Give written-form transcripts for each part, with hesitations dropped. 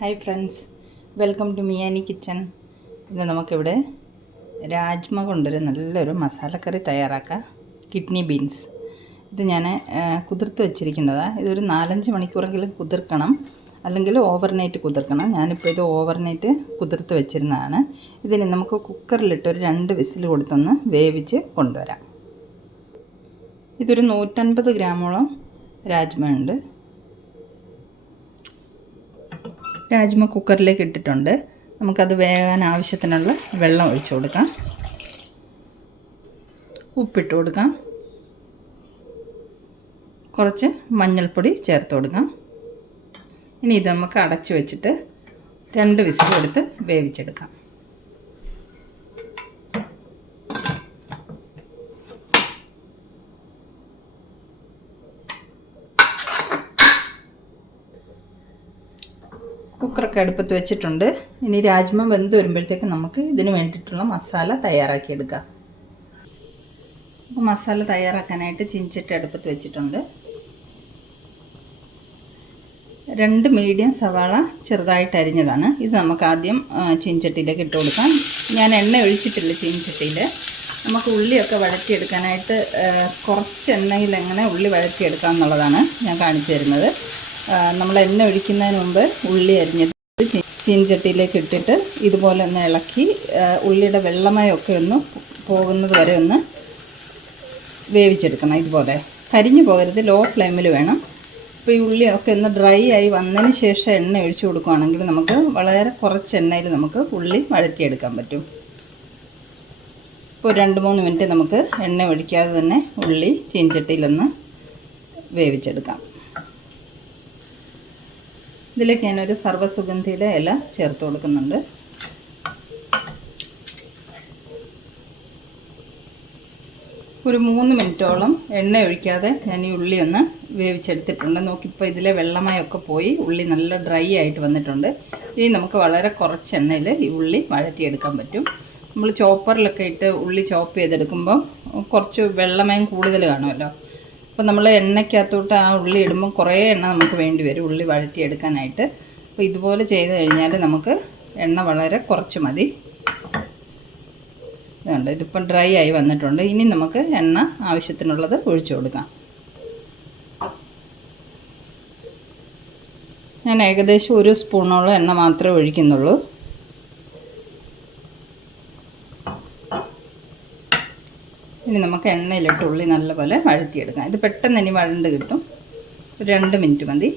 Hi friends, welcome to Miyani kitchen. ഇന്ന് നമുക്കിവിടെ രാജ്മ കൊണ്ടൊരു നല്ലൊരു മസാലക്കറി തയ്യാറാക്കാം. കിഡ്നി ബീൻസ് ഇത് ഞാൻ കുതിർത്ത് വെച്ചിരിക്കുന്നതാണ്. ഇതൊരു 4-5 മണിക്കൂറെങ്കിലും കുതിർക്കണം, അല്ലെങ്കിൽ ഓവർനൈറ്റ് കുതിർക്കണം. ഞാനിപ്പോൾ ഇത് ഓവർനൈറ്റ് കുതിർത്ത് വെച്ചിരുന്നതാണ്. ഇതിന് നമുക്ക് കുക്കറിലിട്ട് ഒരു 2 വിസിൽ കൊടുത്തൊന്ന് വേവിച്ച് കൊണ്ടുവരാം. ഇതൊരു 150 ഗ്രാമോളം രാജ്മ ഉണ്ട്. രാജ്മ കുക്കറിലേക്ക് ഇട്ടിട്ടുണ്ട്. നമുക്കത് വേകാൻ ആവശ്യത്തിനുള്ള വെള്ളം ഒഴിച്ചു കൊടുക്കാം. ഉപ്പിട്ട് കൊടുക്കാം. കുറച്ച് മഞ്ഞൾപ്പൊടി ചേർത്ത് കൊടുക്കാം. ഇനി ഇത് നമുക്ക് അടച്ചു വെച്ചിട്ട് 2 വിസിൽ എടുത്ത് വേവിച്ചെടുക്കാം. കുക്കറൊക്കെ അടുപ്പത്ത് വെച്ചിട്ടുണ്ട്. ഇനി രാജ്മ വെന്ത് വരുമ്പോഴത്തേക്ക് നമുക്ക് ഇതിന് വേണ്ടിയിട്ടുള്ള മസാല തയ്യാറാക്കിയെടുക്കാം. അപ്പോൾ മസാല തയ്യാറാക്കാനായിട്ട് ചീനച്ചട്ടി അടുപ്പത്ത് വെച്ചിട്ടുണ്ട്. 2 മീഡിയം സവാള ചെറുതായിട്ട് അരിഞ്ഞതാണ്. ഇത് നമുക്ക് ആദ്യം ചീനച്ചട്ടിയിലേക്ക് ഇട്ട് കൊടുക്കാം. ഞാൻ എണ്ണ ഒഴിച്ചിട്ടില്ല ചീനച്ചട്ടിയിൽ. നമുക്ക് ഉള്ളിയൊക്കെ വഴറ്റിയെടുക്കാനായിട്ട് കുറച്ച് എണ്ണയിൽ എങ്ങനെ ഉള്ളി വഴറ്റിയെടുക്കാം എന്നുള്ളതാണ് ഞാൻ കാണിച്ചു തരുന്നത്. നമ്മൾ എണ്ണ ഒഴിക്കുന്നതിന് മുമ്പ് ഉള്ളി അരിഞ്ഞത് ചീനച്ചട്ടിയിലേക്ക് ഇട്ടിട്ട് ഇതുപോലെ ഒന്ന് ഇളക്കി ഉള്ളിയുടെ വെള്ളമയമൊക്കെ ഒന്ന് പോകുന്നത് വരെ ഒന്ന് വേവിച്ചെടുക്കണം. ഇതുപോലെ കരിഞ്ഞു പോകരുത്, ലോ ഫ്ലെയിമിൽ വേണം. അപ്പോൾ ഈ ഉള്ളിയൊക്കെ ഒന്ന് ഡ്രൈ ആയി വന്നതിന് ശേഷം എണ്ണ ഒഴിച്ചു കൊടുക്കുകയാണെങ്കിൽ നമുക്ക് വളരെ കുറച്ച് എണ്ണയിൽ നമുക്ക് ഉള്ളി വഴറ്റിയെടുക്കാൻ പറ്റും. ഇപ്പോൾ 2-3 മിനിറ്റ് നമുക്ക് എണ്ണ ഒഴിക്കാതെ തന്നെ ഉള്ളി ചീനച്ചട്ടിയിലൊന്ന് വേവിച്ചെടുക്കാം. ഇതിലേക്ക് ഞാനൊരു സർവ്വസുഗന്ധിയുടെ ഇല ചേർത്ത് കൊടുക്കുന്നുണ്ട്. ഒരു 3 മിനിറ്റോളം എണ്ണ ഒഴിക്കാതെ ഞാൻ ഈ ഉള്ളി ഒന്ന് വേവിച്ചെടുത്തിട്ടുണ്ട്. നോക്കിപ്പോൾ ഇതിലെ വെള്ളമയമൊക്കെ പോയി ഉള്ളി നല്ല ഡ്രൈ ആയിട്ട് വന്നിട്ടുണ്ട്. ഇനി നമുക്ക് വളരെ കുറച്ച് എണ്ണയിൽ ഈ ഉള്ളി വഴറ്റിയെടുക്കാൻ പറ്റും. നമ്മൾ ചോപ്പറിലൊക്കെ ഇട്ട് ഉള്ളി ചോപ്പ് ചെയ്തെടുക്കുമ്പോൾ കുറച്ച് വെള്ളമയം കൂടുതൽ കാണുമല്ലോ. അപ്പോൾ നമ്മൾ എണ്ണയ്ക്കകത്തോട്ട് ആ ഉള്ളി ഇടുമ്പോൾ കുറേ എണ്ണ നമുക്ക് വേണ്ടി വരും ഉള്ളി വഴറ്റിയെടുക്കാനായിട്ട്. അപ്പോൾ ഇതുപോലെ ചെയ്ത് കഴിഞ്ഞാൽ നമുക്ക് എണ്ണ വളരെ കുറച്ച് മതി. ഇതുണ്ട്, ഇതിപ്പം ഡ്രൈ ആയി വന്നിട്ടുണ്ട്. ഇനി നമുക്ക് എണ്ണ ആവശ്യത്തിനുള്ളത് ഒഴിച്ചു കൊടുക്കാം. ഞാൻ ഏകദേശം 1 സ്പൂണോളം എണ്ണ മാത്രമേ ഒഴിക്കുന്നുള്ളൂ. ഇനി നമുക്ക് എണ്ണയിലിട്ട് ഉള്ളി നല്ലപോലെ വഴറ്റിയെടുക്കാം. ഇത് പെട്ടെന്ന് ഇനി വഴണ്ട് കിട്ടും. ഒരു 2 മിനിറ്റ് മതി.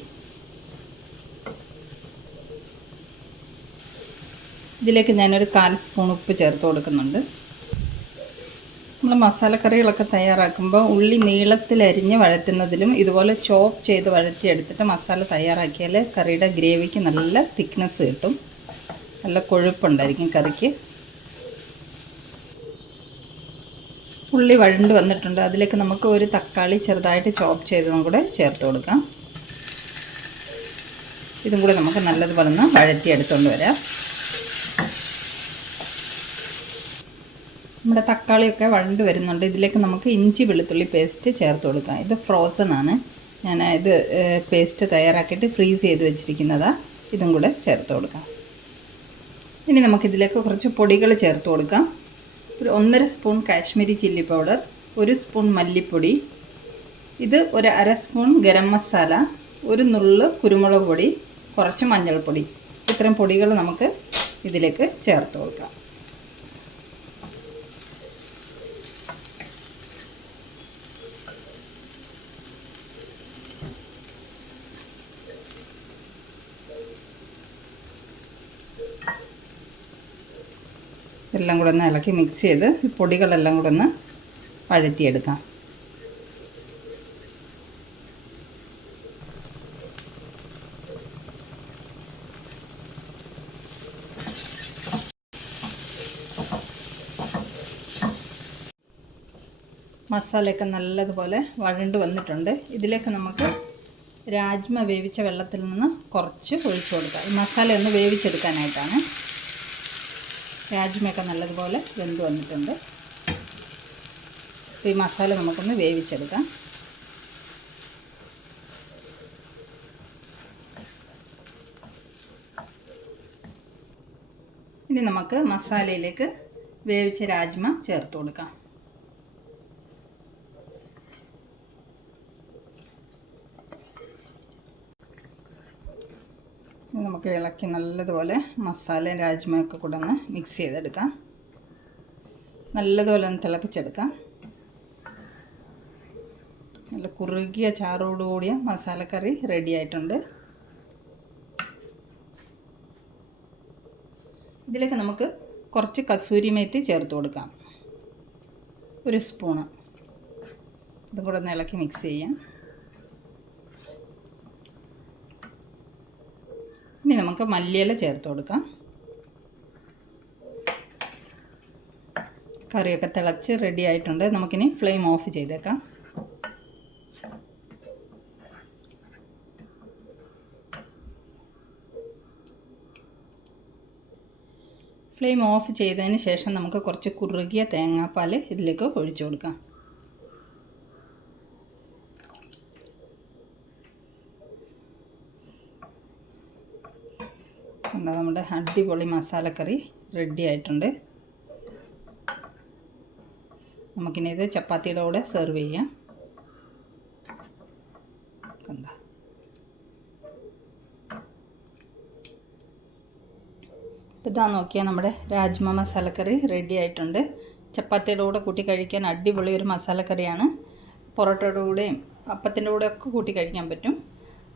ഇതിലേക്ക് ഞാനൊരു 1/4 സ്പൂൺ ഉപ്പ് ചേർത്ത് കൊടുക്കുന്നുണ്ട്. നമ്മൾ മസാലക്കറികളൊക്കെ തയ്യാറാക്കുമ്പോൾ ഉള്ളി നീളത്തിലരിഞ്ഞ് വഴറ്റുന്നതിലും ഇതുപോലെ ചോപ്പ് ചെയ്ത് വഴറ്റിയെടുത്തിട്ട് മസാല തയ്യാറാക്കിയാൽ കറിയുടെ ഗ്രേവിക്ക് നല്ല തിക്നെസ് കിട്ടും, നല്ല കൊഴുപ്പുണ്ടായിരിക്കും കറിക്ക്. ഉള്ളി വഴണ്ട് വന്നിട്ടുണ്ട്. അതിലേക്ക് നമുക്ക് ഒരു തക്കാളി ചെറുതായിട്ട് ചോപ്പ് ചെയ്തതും കൂടെ ചേർത്ത് കൊടുക്കാം. ഇതും കൂടെ നമുക്ക് നല്ലതുപോലെ ഒന്ന് വഴറ്റിയെടുത്തുകൊണ്ട് വരാം. നമ്മുടെ തക്കാളിയൊക്കെ വഴണ്ട് വരുന്നുണ്ട്. ഇതിലേക്ക് നമുക്ക് ഇഞ്ചി വെളുത്തുള്ളി പേസ്റ്റ് ചേർത്ത് കൊടുക്കാം. ഇത് ഫ്രോസൺ ആണ്. ഞാൻ ഇത് പേസ്റ്റ് തയ്യാറാക്കിയിട്ട് ഫ്രീസ് ചെയ്ത് വെച്ചിരിക്കുന്നതാണ്. ഇതും കൂടെ ചേർത്ത് കൊടുക്കാം. ഇനി നമുക്കിതിലേക്ക് കുറച്ച് പൊടികൾ ചേർത്ത് കൊടുക്കാം. ഒരു 1.5 spoon Kashmiri chilli powder, 1 spoon മല്ലിപ്പൊടി, ഇത് ഒരു 1/2 സ്പൂൺ ഗരം മസാല, ഒരു നുള്ള് കുരുമുളക് പൊടി, കുറച്ച് മഞ്ഞൾപ്പൊടി. ഇത്രയും പൊടികൾ നമുക്ക് ഇതിലേക്ക് ചേർത്ത് കൊടുക്കാം. എല്ലാം കൂടെ ഒന്ന് ഇളക്കി മിക്സ് ചെയ്ത് ഈ പൊടികളെല്ലാം കൂടെ ഒന്ന് വഴറ്റിയെടുക്കാം. മസാലയൊക്കെ നല്ലതുപോലെ വഴണ്ട് വന്നിട്ടുണ്ട്. ഇതിലേക്ക് നമുക്ക് രാജ്മ വേവിച്ച വെള്ളത്തിൽ നിന്ന് കുറച്ച് ഒഴിച്ചു കൊടുക്കാം. ഈ മസാല ഒന്ന് വേവിച്ചെടുക്കാനായിട്ടാണ്. രാജ്മയൊക്കെ നല്ലതുപോലെ വെന്ത് വന്നിട്ടുണ്ട്. അപ്പോൾ ഈ മസാല നമുക്കൊന്ന് വേവിച്ചെടുക്കാം. ഇനി നമുക്ക് മസാലയിലേക്ക് വേവിച്ച രാജ്മ ചേർത്ത് കൊടുക്കാം. നമുക്ക് ഇളക്കി നല്ലതുപോലെ മസാലയും രാജ്മയൊക്കെ കൂടെ ഒന്ന് മിക്സ് ചെയ്തെടുക്കാം. നല്ലതുപോലെ ഒന്ന് തിളപ്പിച്ചെടുക്കാം. നല്ല കുറുകിയ ചാറോടുകൂടിയ മസാലക്കറി റെഡി ആയിട്ടുണ്ട്. ഇതിലേക്ക് നമുക്ക് കുറച്ച് കസൂരി മേത്തി ചേർത്ത് കൊടുക്കാം, 1 സ്പൂണ്. ഇതും കൂടെ ഒന്ന് ഇളക്കി മിക്സ് ചെയ്യാം. ഇനി നമുക്ക് മല്ലിയില ചേർത്ത് കൊടുക്കാം. കറിയൊക്കെ തിളച്ച് റെഡി ആയിട്ടുണ്ട്. നമുക്കിനി ഫ്ലെയിം ഓഫ് ചെയ്തേക്കാം. ഫ്ലെയിം ഓഫ് ചെയ്തതിന് ശേഷം നമുക്ക് കുറച്ച് കുറുകിയ തേങ്ങാപ്പാൽ ഇതിലേക്ക് ഒഴിച്ചു കൊടുക്കാം. കണ്ടോ, നമ്മുടെ അടിപൊളി മസാലക്കറി റെഡി ആയിട്ടുണ്ട്. നമുക്കിനി ഇത് ചപ്പാത്തിയുടെ കൂടെ സെർവ് ചെയ്യാം. കണ്ടോ, ഇതാ നോക്കിയാൽ നമ്മുടെ രാജ്മ മസാലക്കറി റെഡി ആയിട്ടുണ്ട്. ചപ്പാത്തിയുടെ കൂടെ കൂട്ടി കഴിക്കാൻ അടിപൊളി ഒരു മസാലക്കറിയാണ്. പൊറോട്ടയുടെ കൂടെയും അപ്പത്തിൻ്റെ കൂടെയൊക്കെ കൂട്ടി കഴിക്കാൻ പറ്റും.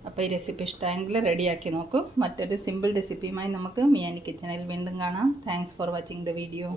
അപ്പോൾ ഈ റെസിപ്പി ഇഷ്ടമായെങ്കിൽ റെഡിയാക്കി നോക്കൂ. മറ്റൊരു സിമ്പിൾ റെസിപ്പിയുമായി നമുക്ക് മിയാനി കിച്ചണിൽ വീണ്ടും കാണാം. Thanks for watching the video.